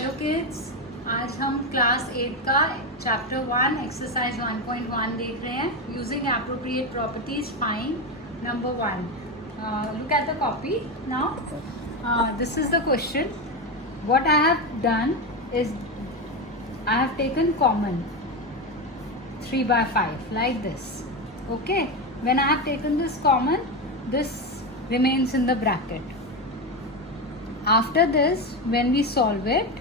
Hello kids, आज हम class 8 का चैप्टर 1 एक्सरसाइज 1.1 देख रहे हैं. Using appropriate properties find number 1. Look at the copy now. This is the question. What I have done is I have taken common 3 by 5 like this. Okay, when I have taken this common, this remains in the bracket. After this, when we solve it,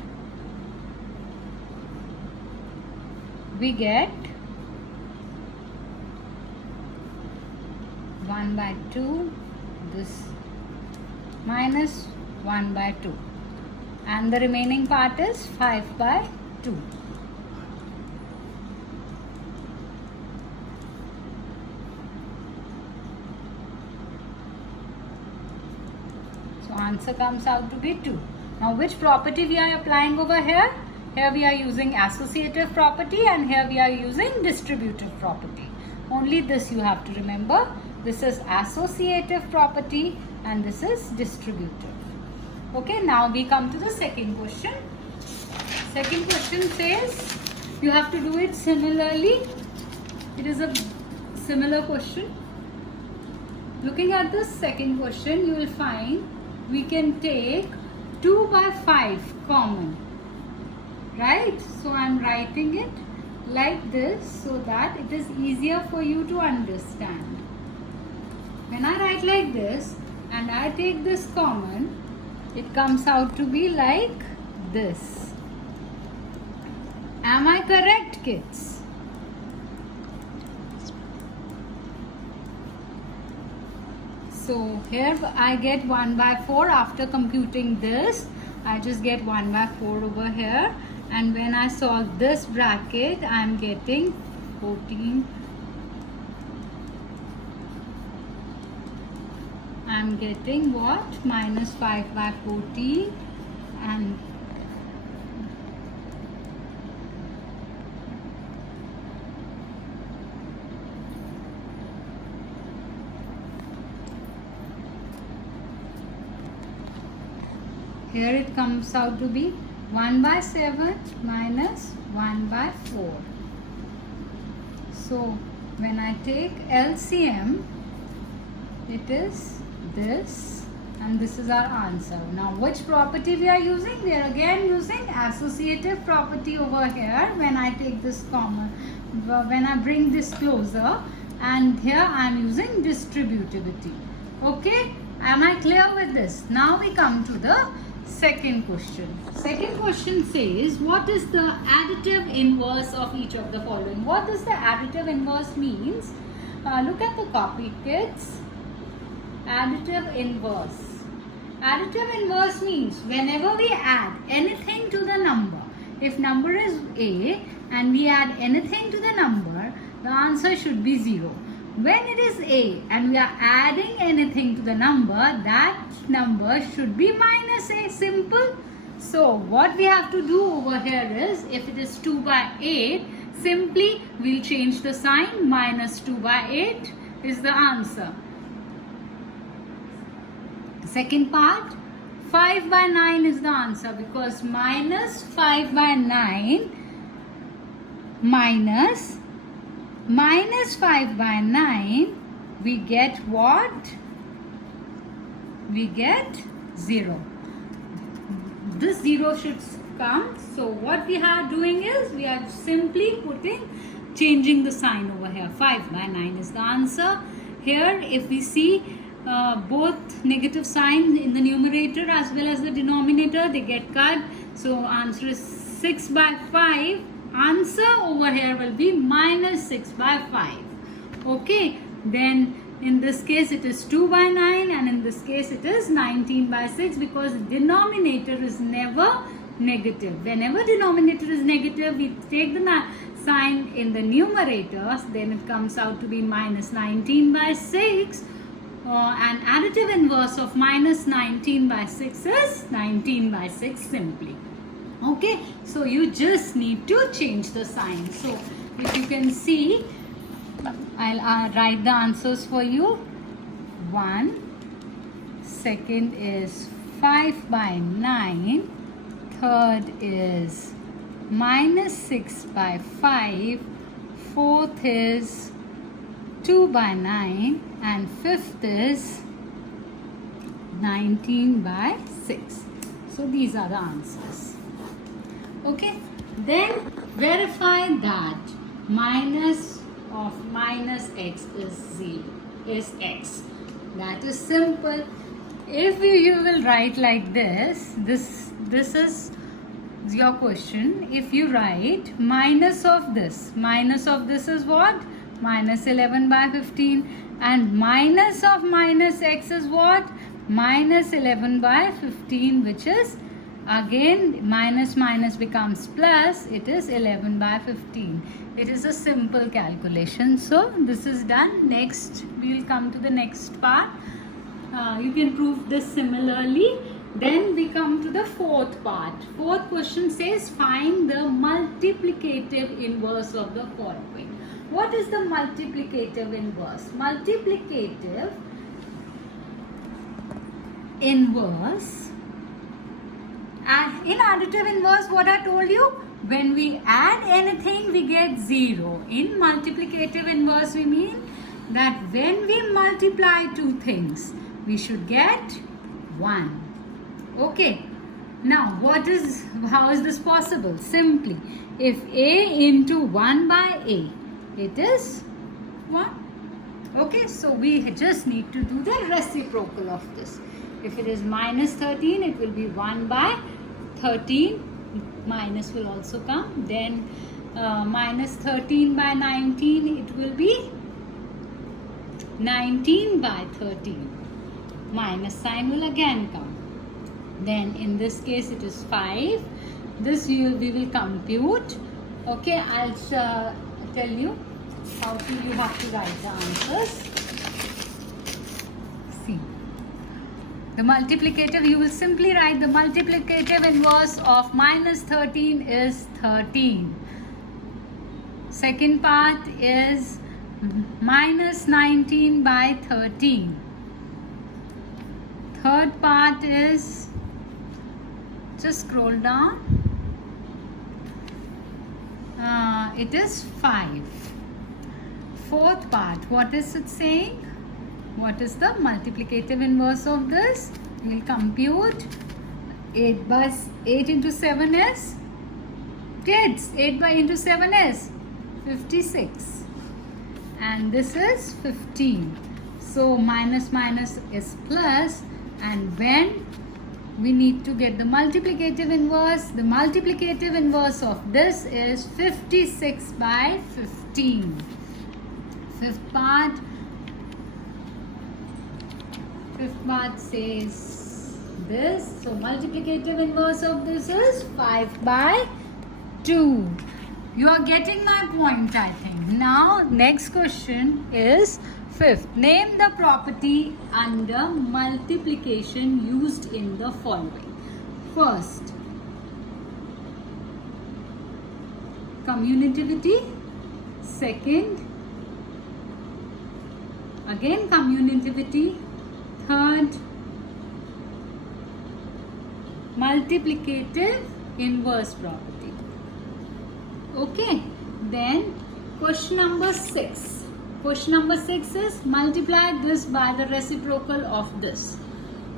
we get 1 by 2, this minus 1 by 2, and the remaining part is 5 by 2. So answer comes out to be 2. Now which property we are applying over here? Here we are using associative property and here we are using distributive property. Only this you have to remember. This is associative property and this is distributive. Okay, now we come to the second question. Second question says you have to do it similarly. It is a similar question. Looking at this second question, you will find we can take 2 by 5 common, right? So I am writing it like this so that it is easier for you to understand. When I write like this and I take this common, it comes out to be like this. Am I correct, kids? So here I get 1 by 4 after computing this. I just get 1 by 4 over here, and when I solve this bracket I am getting 14. I am getting what? Minus 5 by 14, and here it comes out to be 1 by 7 minus 1 by 4. So when I take LCM, it is this, and this is our answer. Now which property we are using? We are again using associative property over here. When I take this common, when I bring this closer, and here I am using distributivity. Okay, am I clear with this? Now we come to the second question. Second question says, what is the additive inverse of each of the following? What does the additive inverse means? Look at the copy, kids. Additive inverse. Additive inverse means whenever we add anything to the number, if number is A and we add anything to the number, the answer should be 0. When it is A and we are adding anything to the number, that number should be minus A. Simple. So what we have to do over here is, if it is 2 by 8, simply we'll change the sign. Minus 2 by 8 is the answer. Second part, 5 by 9 is the answer, because minus 5 by 9 minus 5 by 9, we get what? We get 0. This 0 should come. So what we are doing is, we are simply changing the sign over here. 5 by 9 is the answer. Here if we see both negative signs in the numerator as well as the denominator, they get cut. So answer is 6 by 5. Answer over here will be minus 6 by 5. Okay, then in this case it is 2 by 9, and in this case it is 19 by 6, because denominator is never negative. Whenever denominator is negative, we take the sign in the numerator, then it comes out to be minus 19 by 6. And additive inverse of minus 19 by 6 is 19 by 6 simply. Okay, so you just need to change the sign. So if you can see, I'll write the answers for you. 1, second is 5 by 9, third is minus 6 by 5, fourth is 2 by 9, and fifth is 19 by 6. So these are the answers. Okay, then verify that minus of minus x is x. That is simple. If you will write like this is your question. If you write minus of this is what? Minus 11 by 15, and minus of minus x is what? Minus 11 by 15, which is again minus minus becomes plus. It is 11 by 15. It is a simple calculation. So this is done. Next we will come to the next part. You can prove this similarly. Then we come to the fourth part. Fourth question says find the multiplicative inverse of the following. What is the multiplicative inverse? Multiplicative inverse. In additive inverse, what I told you, when we add anything we get 0. In multiplicative inverse we mean that when we multiply two things we should get 1. Okay, now how is this possible? Simply, if a into 1 by a, it is 1. Okay, so we just need to do the reciprocal of this. If it is minus 13, it will be 1 by 13. Minus will also come. Then minus 13 by 19, it will be 19 by 13. Minus sign will again come. Then in this case it is 5. This we will compute. Okay, I'll tell you how you have to write the answers. See, the multiplicative, you will simply write the multiplicative inverse of minus 13 is 13. Second part is minus 19 by 13. Third part is, just scroll down, it is 5. Fourth part, what is it saying? What is the multiplicative inverse of this? We will compute. 8 into 7 is, kids, 8 into 7 is 56. And this is 15. So minus minus is plus, and when we need to get the multiplicative inverse of this is 56 by 15. Fifth part says this. So multiplicative inverse of this is 5 by 2. You are getting my point, I think. Now next question is fifth. Name the property under multiplication used in the following. First, commutativity. Second, again commutativity. Third, multiplicative inverse property. Okay, then question number 6. Question number 6 is multiply this by the reciprocal of this.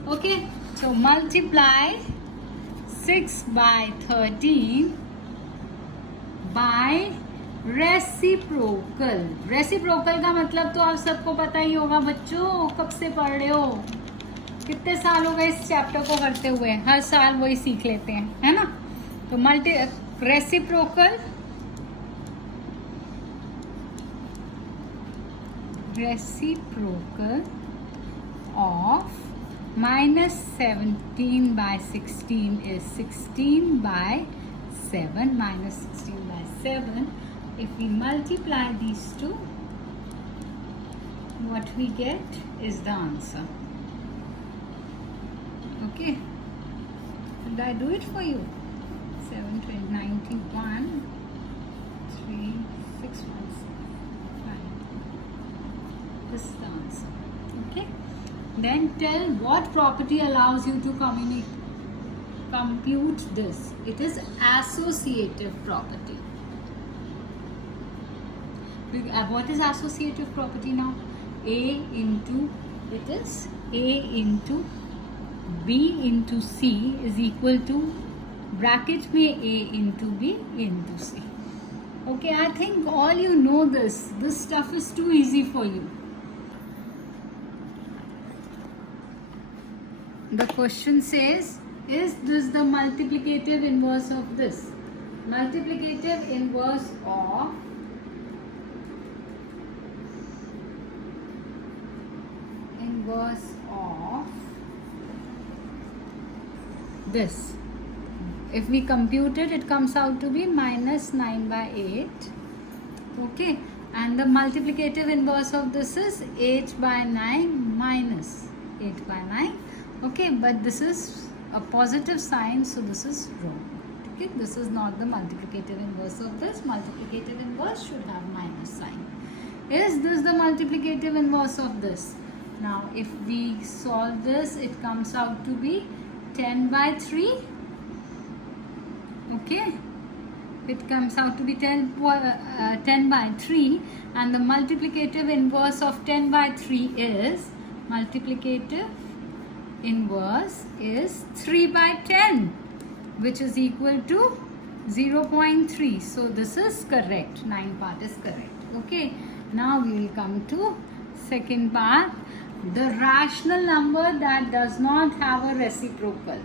Okay, so multiply 6 by 13 by reciprocal. Reciprocal का मतलब तो आप सबको पता ही होगा बच्चों, कब से पढ़ रहे हो, कितने साल हो गए इस चैप्टर को करते हुए, हर साल वही सीख लेते हैं, है ना. तो reciprocal of minus 17 by 16 is 16 by 7. Minus 16 by 7. If we multiply these two, what we get is the answer. Okay, did I do it for you? 7, 20, 91, 3, 6, 1, 5. This is the answer. Okay, then tell what property allows you to compute this. It is associative property. What is associative property now? A into, it is A into B into C is equal to bracket में A into B into C. Okay, I think all you know this. This stuff is too easy for you. The question says, is this the multiplicative inverse of this? Multiplicative inverse of this. If we compute it, it comes out to be minus 9 by 8. Okay, and the multiplicative inverse of this is 8 by 9 minus 8 by 9. Okay, but this is a positive sign, so this is wrong. Okay, this is not the multiplicative inverse of this. Multiplicative inverse should have minus sign. Is this the multiplicative inverse of this? Now, if we solve this, it comes out to be 10 by 3. Okay, it comes out to be 10 by 3, and the multiplicative inverse of 10 by 3 is, multiplicative inverse is 3 by 10, which is equal to 0.3. So this is correct. 9 part is correct. Okay, now we will come to second part. The rational number that does not have a reciprocal.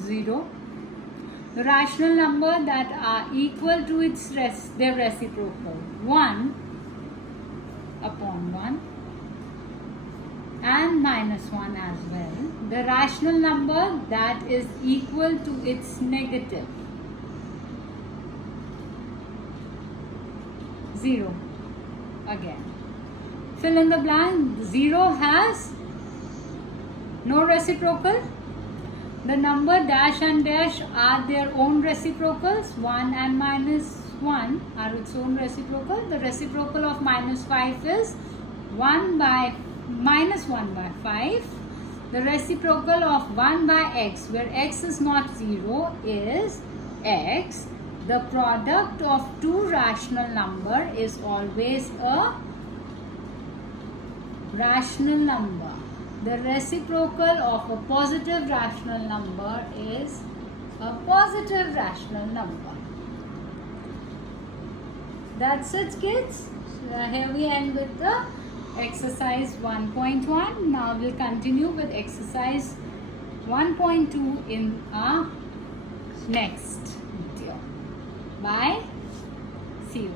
0. The rational number that are equal to their reciprocal. 1 upon 1 and minus 1 as well. The rational number that is equal to its negative. 0 again. Fill in the blank. 0 has no reciprocal. The number dash and dash are their own reciprocals. 1 and minus 1 are its own reciprocal. The reciprocal of minus 5 is minus 1 by 5. The reciprocal of 1 by x, where x is not 0, is x. The product of two rational number is always a rational number. The reciprocal of a positive rational number is a positive rational number. That's it, kids. Here we end with the exercise 1.1. Now we'll continue with exercise 1.2 in our next video. Bye. See you.